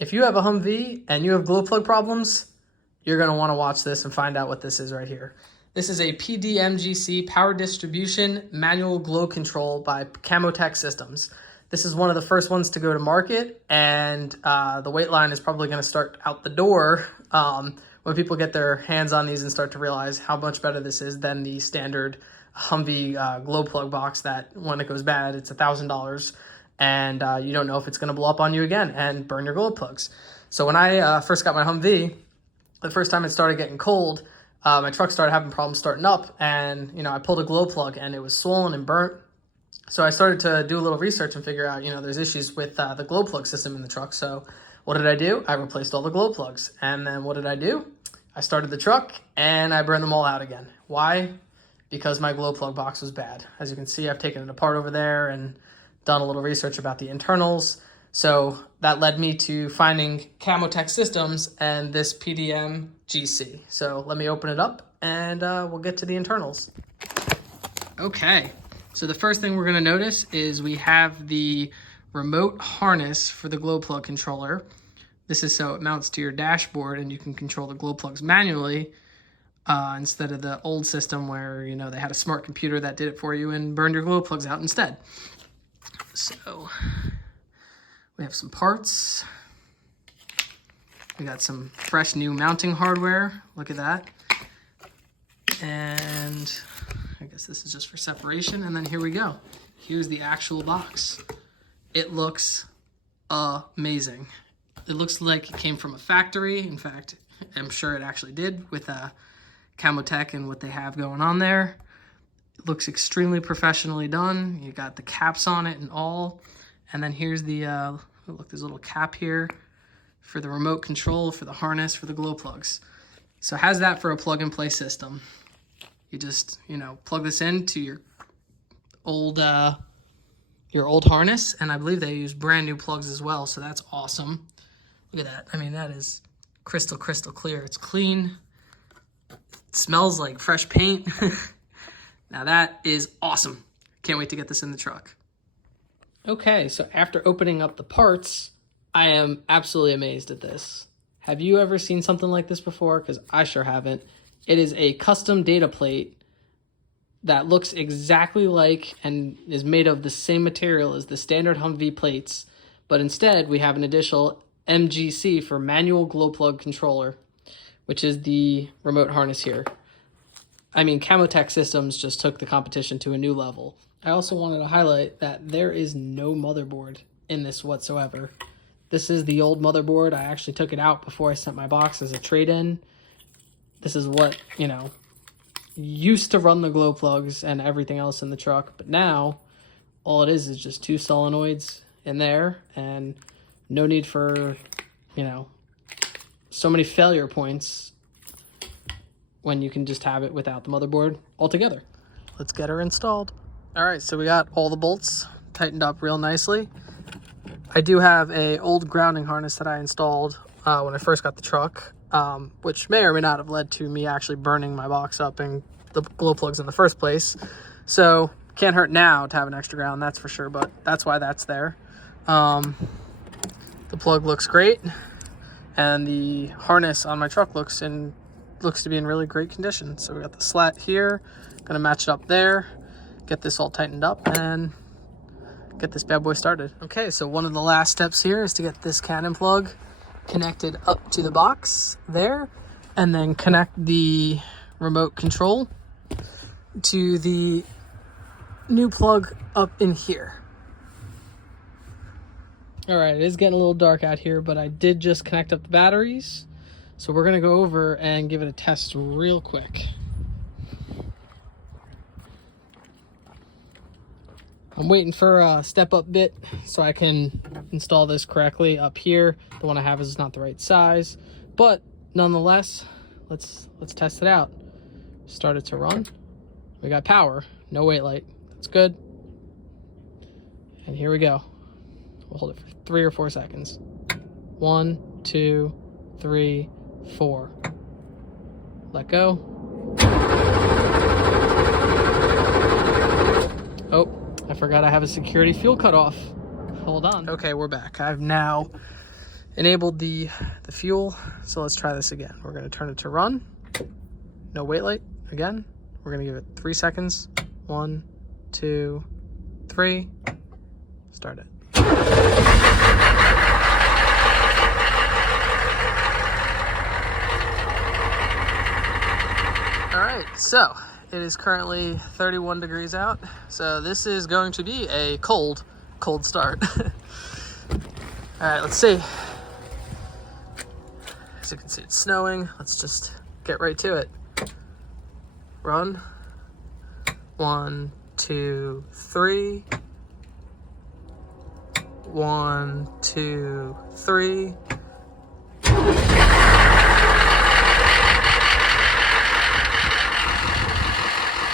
If you have a Humvee and you have glow plug problems, you're going to want to watch this and find out what this is right here. This is a PDMGC power distribution manual glow control by Camotech Systems. This is one of the first ones to go to market, and the wait line is probably going to start out the door when people get their hands on these and start to realize how much better this is than the standard Humvee glow plug box that when it goes bad, it's $1,000. And you don't know if it's going to blow up on you again and burn your glow plugs. So when I first got my Humvee, the first time it started getting cold, my truck started having problems starting up, and I pulled a glow plug and it was swollen and burnt. So I started to do a little research and figure out, there's issues with the glow plug system in the truck. So what did I do? I replaced all the glow plugs. And then what did I do? I started the truck and I burned them all out again. Why? Because my glow plug box was bad. As you can see, I've taken it apart over there and done a little research about the internals. So that led me to finding Camotech Systems and this PDMGC. So let me open it up and we'll get to the internals. Okay, so the first thing we're gonna notice is we have the remote harness for the glow plug controller. This is so it mounts to your dashboard and you can control the glow plugs manually instead of the old system where, they had a smart computer that did it for you and burned your glow plugs out instead. So we have some parts. We got some fresh new mounting hardware. Look at that. And I guess this is just for separation. And then here we go. Here's the actual box. It looks amazing. It looks like it came from a factory. In fact, I'm sure it actually did with Camotech and what they have going on there. It looks extremely professionally done. You got the caps on it and all. And then here's the, look, there's a little cap here for the remote control, for the harness, for the glow plugs. So it has that for a plug and play system. You just, plug this into your old harness. And I believe they use brand new plugs as well. So that's awesome. Look at that. I mean, that is crystal clear. It's clean. It smells like fresh paint. Now that is awesome. Can't wait to get this in the truck. Okay, so after opening up the parts, I am absolutely amazed at this. Have you ever seen something like this before? Because I sure haven't. It is a custom data plate that looks exactly like and is made of the same material as the standard Humvee plates, but instead we have an additional MGC for manual glow plug controller, which is the remote harness here. I mean, Camotech Systems just took the competition to a new level. I also wanted to highlight that there is no motherboard in this whatsoever. This is the old motherboard. I actually took it out before I sent my box as a trade-in. This is what, used to run the glow plugs and everything else in the truck. But now, all it is just two solenoids in there and no need for, so many failure points when you can just have it without the motherboard altogether. Let's get her installed. All right, so we got all the bolts tightened up real nicely. I do have a old grounding harness that I installed when I first got the truck, which may or may not have led to me actually burning my box up and the glow plugs in the first place. So can't hurt now to have an extra ground, that's for sure, but that's why that's there. The plug looks great, and the harness on my truck looks to be in really great condition. So we got the slat here, gonna match it up there, get this all tightened up and get this bad boy started. Okay, so one of the last steps here is to get this Canon plug connected up to the box there, and then connect the remote control to the new plug up in here. All right, it is getting a little dark out here, but I did just connect up the batteries. So we're gonna go over and give it a test real quick. I'm waiting for a step-up bit so I can install this correctly up here. The one I have is not the right size, but nonetheless, let's test it out. Start it to run. We got power, no wait light. That's good. And here we go. We'll hold it for 3 or 4 seconds. 1, 2, 3, 4. Let go. Oh, I forgot I have a security fuel cutoff. Hold on. Okay, we're back. I've now enabled the fuel. So let's try this again. We're gonna turn it to run. No wait light again. We're gonna give it 3 seconds. 1, 2, 3. Start it. All right, so it is currently 31 degrees out. So this is going to be a cold start. All right, let's see. As you can see, it's snowing. Let's just get right to it. Run. 1, 2, 3. 1, 2, 3.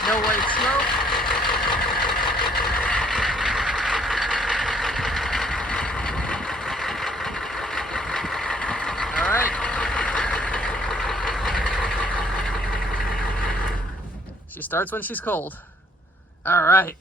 No white smoke. All right. She starts when she's cold. All right.